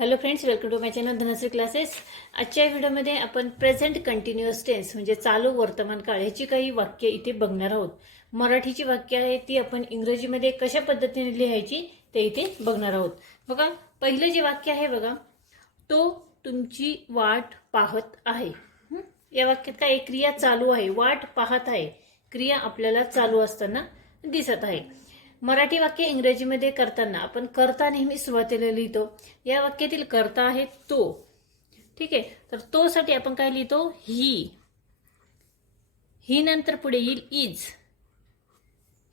Hello friends welcome to my channel Dhanashree classes आजच्या व्हिडिओमध्ये आपण प्रेझेंट कंटिन्युअस टेन्स म्हणजे चालू वर्तमान काळ ह्याची काही वाक्य इथे बघणार आहोत. मराठीची वाक्य आहे ती आपण इंग्रजीमध्ये कशा पद्धतीने लिहायची ते इथे बघणार आहोत. बघा पहिलं जे वाक्य आहे बघा तो तुमची वाट पाहत आहे. या वाक्यात काय क्रिया चालू आहे वाट पाहत आहे. क्रिया आपल्याला चालू असताना दिसत आहे. मराठी वाक्य इंग्रजीमध्ये करताना आपण करता नेहमी सुरुवातीला लिहितो. या वाक्यातील करता आहे तो. ठीक आहे? तर तो साठी आपण काय लिहितो? ही. ही नंतर पुढे येईल इज.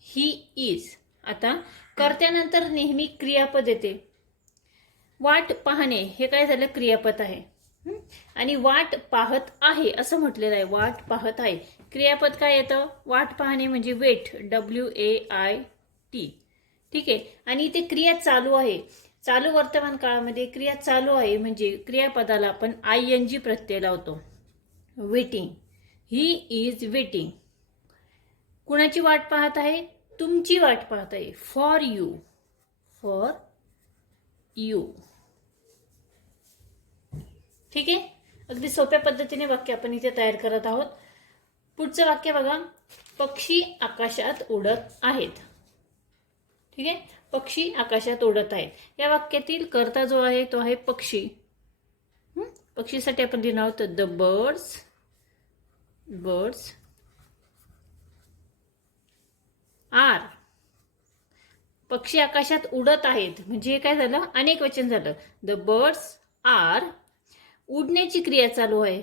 He is. आता कर्त्यानंतर नेहमी क्रियापद येते. वाट पाहणे हे काय झालं? क्रियापद आहे. आणि वाट पाहत आहे असं म्हटलेलं आहे. वाट पाहत आहे. क्रियापद काय येतं? वाट पाहणे म्हणजे wait. W A I T ठीक आहे? आणि इथे क्रिया चालू आहे. चालू वर्तमान काळामध्ये क्रिया चालू आहे म्हणजे क्रियापदाला आपण आय एन जी प्रत्यय लावतो. वेटिंग ही इज वेटिंग कुणाची वाट पाहत आहे? तुमची वाट पाहत आहे. फॉर यू फॉर यू ठीक आहे? अगदी सोप्या पद्धतीने वाक्य आपण इथे तयार करत आहोत. पुढचं वाक्य बघा. पक्षी आकाशात उडत आहेत. ठीक आहे? पक्षी आकाशात उडत आहेत. या वाक्यातील कर्ता जो आहे तो आहे पक्षी. पक्षीसाठी आपण लिहिणार आहोत द बर्ड्स बर्ड्स आर पक्षी आकाशात उडत आहेत. म्हणजे हे काय झालं? अनेक वचन झालं. द बर्ड्स आर उडण्याची क्रिया चालू आहे.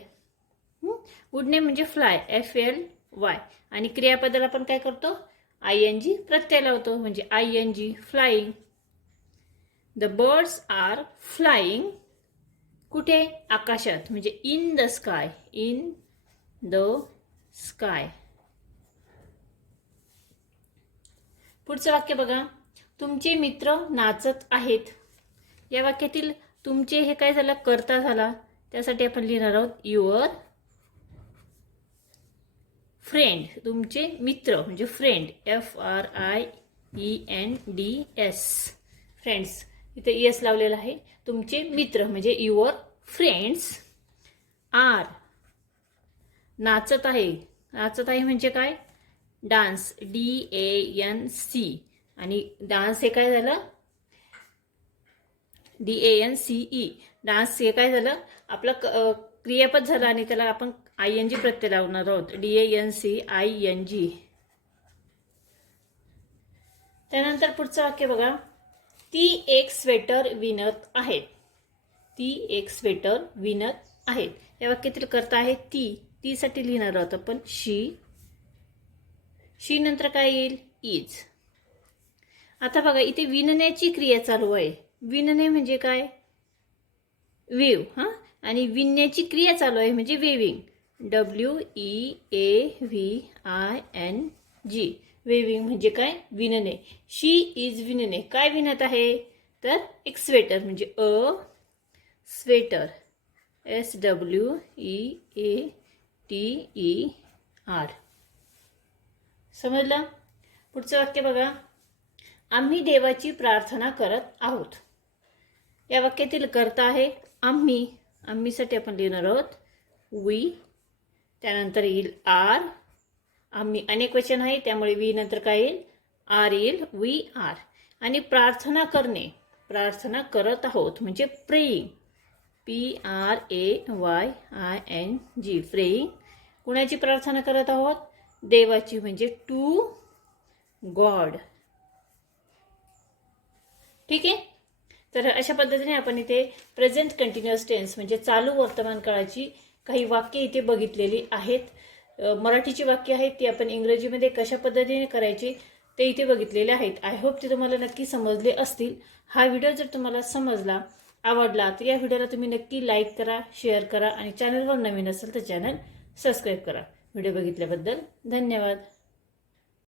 उडणे म्हणजे फ्लाय एफ एल वाय आणि क्रियापदाला आपण काय करतो? आय एन जी प्रत्यय लावतो म्हणजे I N G flying the birds are flying कुठे? आकाशात म्हणजे in the sky in the sky पुढचं वाक्य बघा. तुमचे मित्र नाचत आहेत. या वाक्यातील तुमचे हे काय झालं? करता झाला. त्यासाठी आपण लिहिणार आहोत युअर फ्रेंड तुमचे मित्र म्हणजे friend F R I E N D S friends इथे एस लावलेलं आहे. तुमचे मित्र म्हणजे युअर फ्रेंड्स आर नाचत आहे. नाचत आहे म्हणजे काय? Dance D A N C आणि डान्स हे काय झालं? D A N C E dance हे काय झालं? आपलं क- क्रियापद झालं आणि त्याला आपण आय एन जी प्रत्यय लावणार आहोत. D A N C I N G. त्यानंतर पुढचं वाक्य बघा. ती एक स्वेटर विणत आहेत ती एक स्वेटर विणत आहेत या वाक्यातील करता आहे ती. ती साठी लिहिणार आहोत आपण शी. शी नंतर काय येईल? इज. आता बघा इथे विणण्याची क्रिया चालू आहे. विणणे म्हणजे काय? वेव हां? आणि विणण्याची क्रिया चालू आहे म्हणजे weaving W E A V I N G. Weaving म्हणजे काय? विणणे शी इज विणणे काय विणत आहे? तर एक स्वेटर म्हणजे a sweater. S W E A T E R. समजलं? पुढचं वाक्य बघा. आम्ही देवाची प्रार्थना करत आहोत. या वाक्यातील करता आहे आम्ही. आम्हीसाठी आपण लिहिणार आहोत वी त्यानंतर येईल आर. आम्ही अनेक वचन आहे त्यामुळे वी नंतर काय येईल? आर येईल. We are. आणि प्रार्थना करणे. प्रार्थना करत आहोत म्हणजे praying P R A Y I N G praying कुणाची प्रार्थना करत आहोत? देवाची म्हणजे टू गॉड ठीक आहे? तर अशा पद्धतीने आपण इथे प्रेझेंट कंटिन्युअस टेन्स म्हणजे चालू वर्तमान काळाची काही वाक्य इथे बघितलेली आहेत. मराठीची वाक्य आहेत ती आपण इंग्रजीमध्ये कशा पद्धतीने करायची ते इथे बघितलेले आहेत. आय होप ते तुम्हाला नक्की समजले असतील. हा व्हिडिओ जर तुम्हाला समजला आवडला तर या व्हिडिओला तुम्ही नक्की लाईक करा शेअर करा आणि चॅनलवर नवीन असेल तर चॅनल सबस्क्राईब करा. व्हिडिओ बघितल्याबद्दल धन्यवाद.